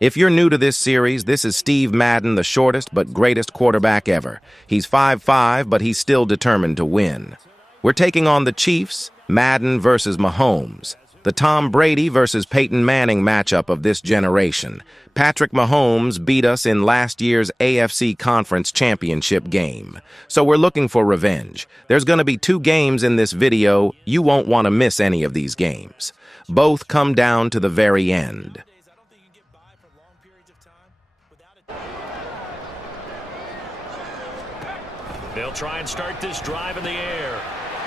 If you're new to this series, this is Steve Madden, the shortest but greatest quarterback ever. He's 5'5", but he's still determined to win. We're taking on the Chiefs, Madden versus Mahomes, the Tom Brady versus Peyton Manning matchup of this generation. Patrick Mahomes beat us in last year's AFC Conference Championship game, so we're looking for revenge. There's going to be 2 games in this video. You won't want to miss any of these games. Both come down to the very end. They'll try and start this drive in the air.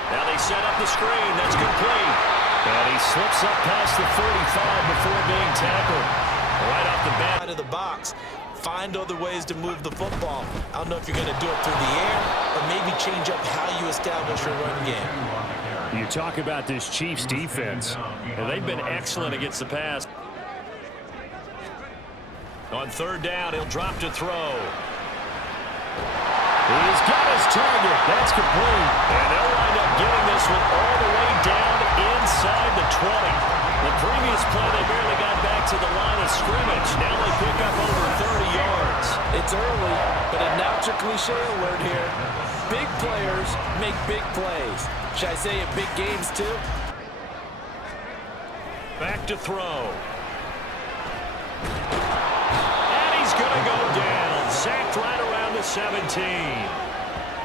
Now they set up the screen. That's complete. And he slips up past the 45 before being tackled. Right off the bat. Out of the box. Find other ways to move the football. I don't know if you're going to do it through the air or maybe change up how you establish your run game. You talk about this Chiefs defense. And they've been excellent against the pass. On third down, he'll drop to throw. He's got his target. That's complete. And they'll wind up getting this one all the way down inside the 20. The previous play, they barely got back to the line of scrimmage. Now they pick up over 30 yards. It's early, but announcer cliche alert here. Big players make big plays. Should I say in big games too? Back to throw. And he's going to go down. Sacked right around the 17.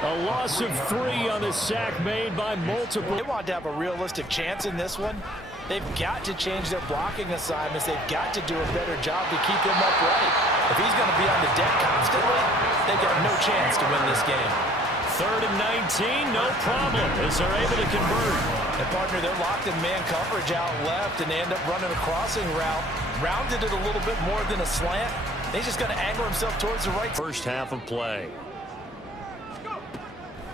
A loss of 3 on the sack made by multiple. They want to have a realistic chance in this one. They've got to change their blocking assignments. They've got to do a better job to keep him upright. If he's going to be on the deck constantly, they've got no chance to win this game. 3rd and 19, no problem, as they're able to convert. And partner, they're locked in man coverage out left, and they end up running a crossing route. Rounded it a little bit more than a slant. He's just going to angle himself towards the right. First half of play.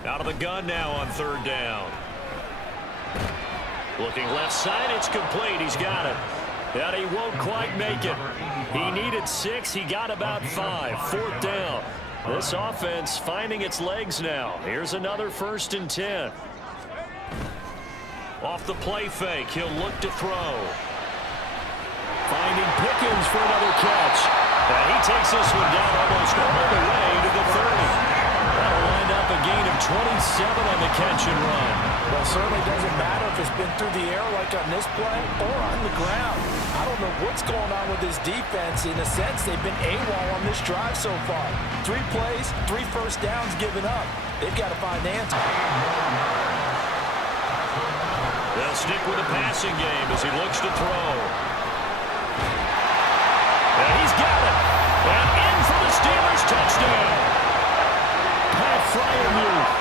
Out of the gun now on 3rd down. Looking left side, it's complete. He's got it. But he won't quite make it. He needed 6. He got about 5. 4th down. This offense finding its legs now. Here's another 1st and 10. Off the play fake, he'll look to throw. Finding Pickens for another catch. And he takes this one down almost all the way to the 30. That'll wind up a gain of 27 on the catch and run. Well, certainly doesn't matter if it's been through the air like on this play or on the ground. I don't know what's going on with this defense. In a sense, they've been AWOL on this drive so far. 3 plays, 3 first downs given up. They've got to find the answer. They'll stick with the passing game as he looks to throw. And he's got it. And in for the Steelers touchdown. Pat Freiermuth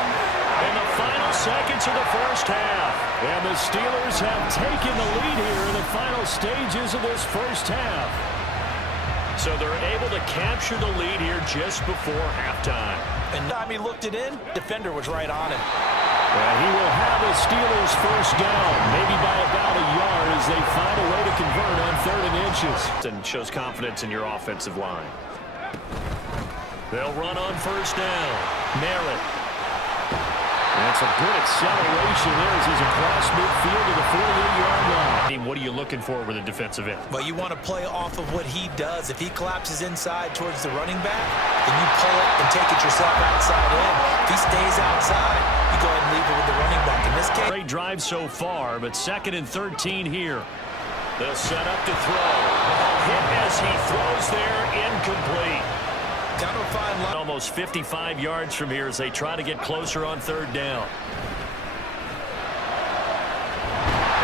in the final seconds of the first half. And the Steelers have taken the lead here in the final stages of this first half. So they're able to capture the lead here just before halftime. And time he looked it in, defender was right on it. And he will have the Steelers first down, maybe by about a yard as they find a way to convert on 3rd and inches. And shows confidence in your offensive line. They'll run on 1st down. Merritt. That's a good acceleration there as he's across midfield to the 48-yard line. What are you looking for with a defensive end? Well, you want to play off of what he does. If he collapses inside towards the running back, then you pull it and take it yourself outside in. If he stays outside, you go ahead and leave it with the running back. In this case, great drive so far, but 2nd and 13 here. They'll set up to throw. Hit as he throws there, incomplete. Almost 55 yards from here as they try to get closer on 3rd down.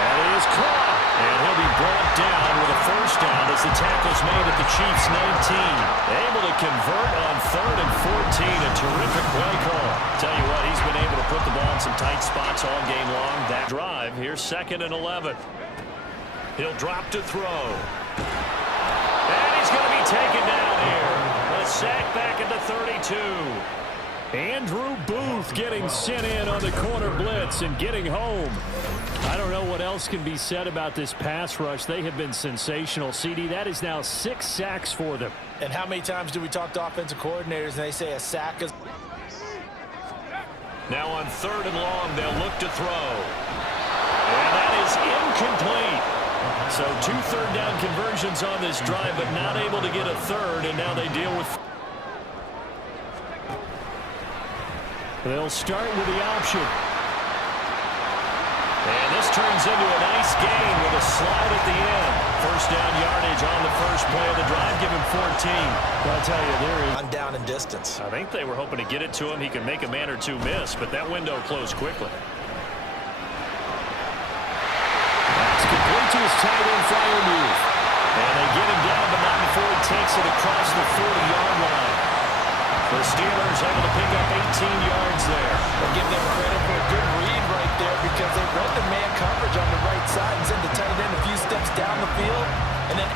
That is caught. And he'll be brought down with a 1st down as the tackle's made at the Chiefs' 19. Able to convert on 3rd and 14. A terrific play call. Tell you what, he's been able to put the ball in some tight spots all game long. That drive, here's 2nd and 11. He'll drop to throw. And he's going to be taken down here. Sack back at the 32. Andrew Booth getting sent in on the corner blitz and getting home. I don't know what else can be said about this pass rush. They have been sensational, CD. That is now 6 sacks for them. And how many times do we talk to offensive coordinators and they say a sack is... Now on 3rd and long, they'll look to throw. And that is incomplete. So 2 third-down conversions on this drive, but not able to get a third, and now they deal with... They'll start with the option. And this turns into a nice gain with a slide at the end. First down yardage on the first play of the drive. Give him 14. I'll tell you, there is... On down in distance. I think they were hoping to get it to him. He could make a man or two miss, but that window closed quickly. That's complete to his tight end flyer move. And they get him down, but not before he takes it across the 40-yard line. The Steelers able to pick up 18 yards there. I'll give them credit for a good read right there because they read the man coverage on the right side and sent the tight end a few steps down the field. And then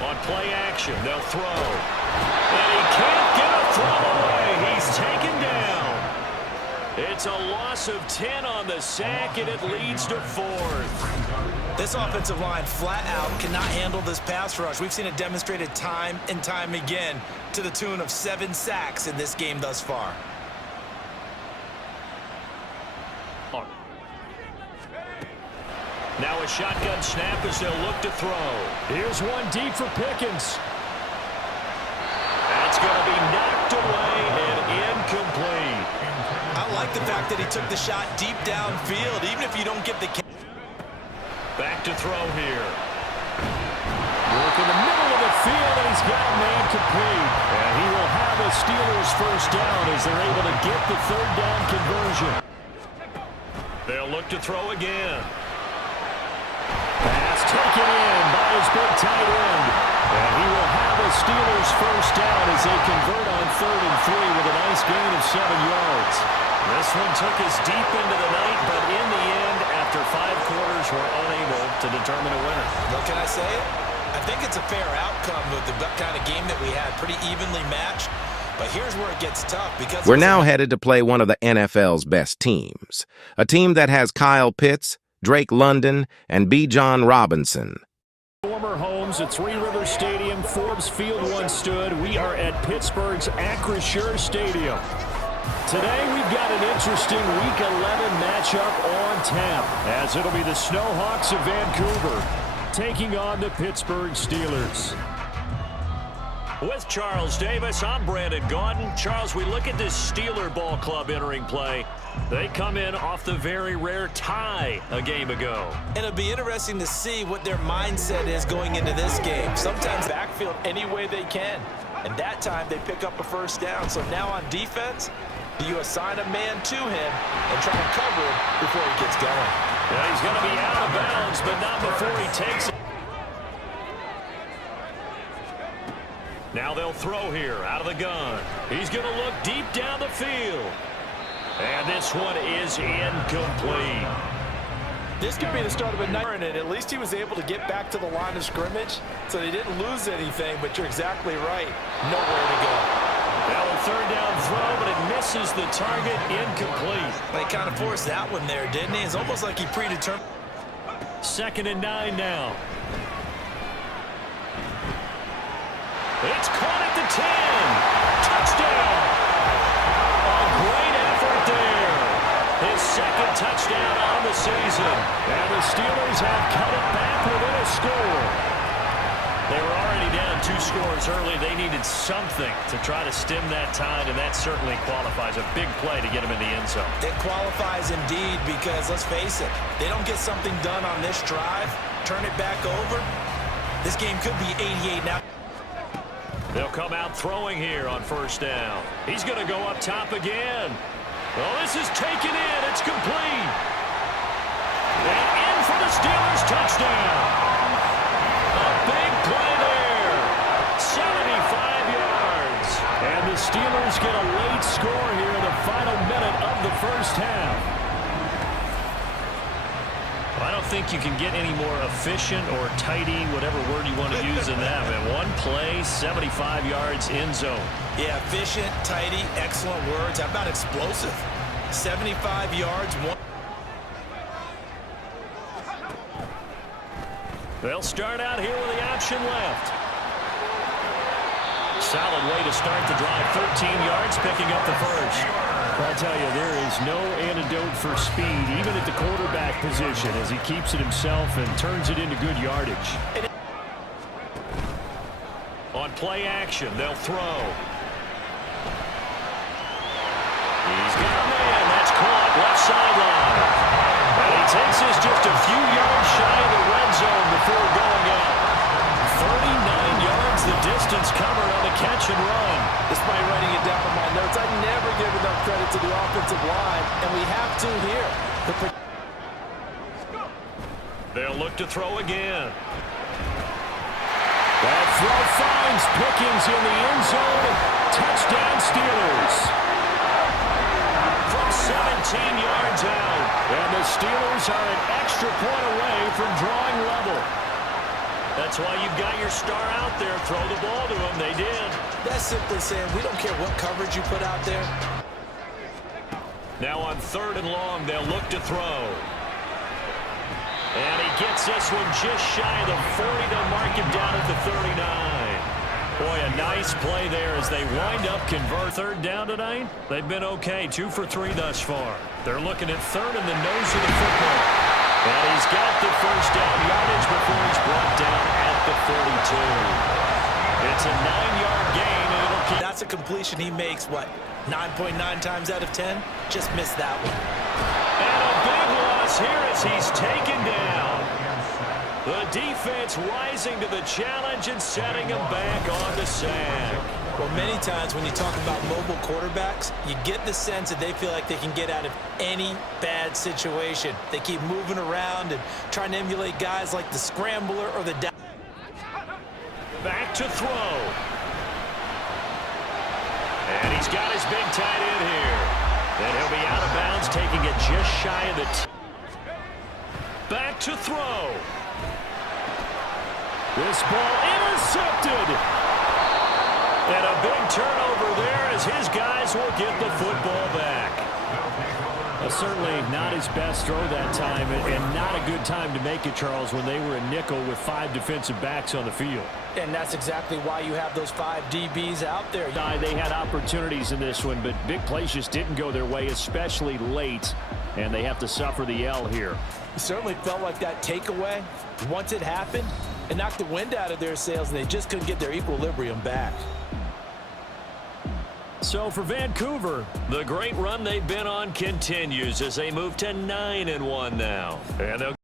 on play action, they'll throw. And he can't get a throw away. He's taken down. It's a loss of 10 on the sack, and it leads to 4th. This offensive line flat out cannot handle this pass rush. We've seen it demonstrated time and time again to the tune of 7 sacks in this game thus far. Now a shotgun snap as they'll look to throw. Here's one deep for Pickens. That's going to be knocked away and incomplete. I like the fact that he took the shot deep downfield, even if you don't get the... Back to throw here. Work in the middle of the field, and he's got a man complete. And he will have a Steelers first down as they're able to get the third down conversion. They'll look to throw again. Pass taken in by his big tight end. And he will have a Steelers first down as they convert on 3rd and 3 with a nice gain of 7 yards. This one took us deep into the night, but in the end, after 5 quarters, we're unable to determine a winner. What can I say? I think it's a fair outcome with the kind of game that we had, pretty evenly matched. But here's where it gets tough because... We're now headed to play one of the NFL's best teams. A team that has Kyle Pitts, Drake London, and Bijan Robinson. Former homes at Three Rivers Stadium, Forbes Field once stood. We are at Pittsburgh's Acrisure Stadium. Today we've got an interesting Week 11 matchup on tap, as it'll be the Snowhawks of Vancouver taking on the Pittsburgh Steelers. With Charles Davis, I'm Brandon Gaudin. Charles, we look at this Steeler ball club entering play. They come in off the very rare tie a game ago. And it'll be interesting to see what their mindset is going into this game. Sometimes backfield any way they can. And that time they pick up a first down. So now on defense, you assign a man to him and try to cover him before he gets going. Yeah, he's going to be out of bounds, but not before he takes it. Now they'll throw here out of the gun. He's going to look deep down the field. And this one is incomplete. This could be the start of a night, and at least he was able to get back to the line of scrimmage, so they didn't lose anything, but you're exactly right. Nowhere to go. Now a third down throw, but it misses the target, incomplete. They kind of forced that one there, didn't he? It's almost like he predetermined. 2nd and 9 now. It's caught at the 10. Touchdown. A great effort there. His 2nd touchdown on the season. And the Steelers have cut it back within a score. They were already down 2 scores early. They needed something to try to stem that tide, and that certainly qualifies. A big play to get them in the end zone. It qualifies indeed because, let's face it, they don't get something done on this drive, turn it back over, this game could be 88 now. They'll come out throwing here on first down. He's going to go up top again. Well, this is taken in. It's complete. And in for the Steelers touchdown. A big play there. 75 yards. And the Steelers get a late score here in the final minute of the first half. I don't think you can get any more efficient or tidy, whatever word you want to use in that. Man, one play, 75 yards, end zone. Yeah, efficient, tidy, excellent words. How about explosive? 75 yards, one. They'll start out here with the option left. Solid way to start the drive. 13 yards, picking up the first. I tell you, there is no antidote for speed, even at the quarterback position, as he keeps it himself and turns it into good yardage. On play action, they'll throw. He's got a man. That's caught left sideline. And he takes us just a few yards shy of the red zone before going out. 39 yards the distance covered on the catch and run. Despite writing it down in my notes, I never give enough credit to the offensive line, and we have to here. They'll look to throw again. That throw finds Pickens in the end zone. Touchdown Steelers. From 17 yards out. And the Steelers are an extra point away from drawing level. That's why you've got your star out there. Throw the ball to him. They did. That's simply saying we don't care what coverage you put out there. Now on 3rd and long, they'll look to throw. And he gets this one just shy of the 40. They'll mark him down at the 39. Boy, a nice play there as they wind up convert. 3rd down tonight. They've been okay. 2 for 3 thus far. They're looking at 3rd and the nose of the football. And he's got the first down yardage before he's brought down at the 42. It's a 9-yard gain, and it'll keep. That's a completion he makes, what, 9.9 times out of 10? Just missed that one. And a big loss here as he's taken down. The defense rising to the challenge and setting him back on the sack. Well, many times when you talk about mobile quarterbacks, you get the sense that they feel like they can get out of any bad situation. They keep moving around and trying to emulate guys like the scrambler or the back to throw. And he's got his big tight end here. Then he'll be out of bounds, taking it just shy of the back to throw. This ball intercepted. And a big turnover there as his guys will get the football back. Certainly not his best throw that time, and not a good time to make it, Charles, when they were a nickel with 5 defensive backs on the field. And that's exactly why you have those 5 DBs out there. They had opportunities in this one, but big plays just didn't go their way, especially late, and they have to suffer the L here. It certainly felt like that takeaway, once it happened, it knocked the wind out of their sails, and they just couldn't get their equilibrium back. So for Vancouver, the great run they've been on continues as they move to 9-1 now. And they'll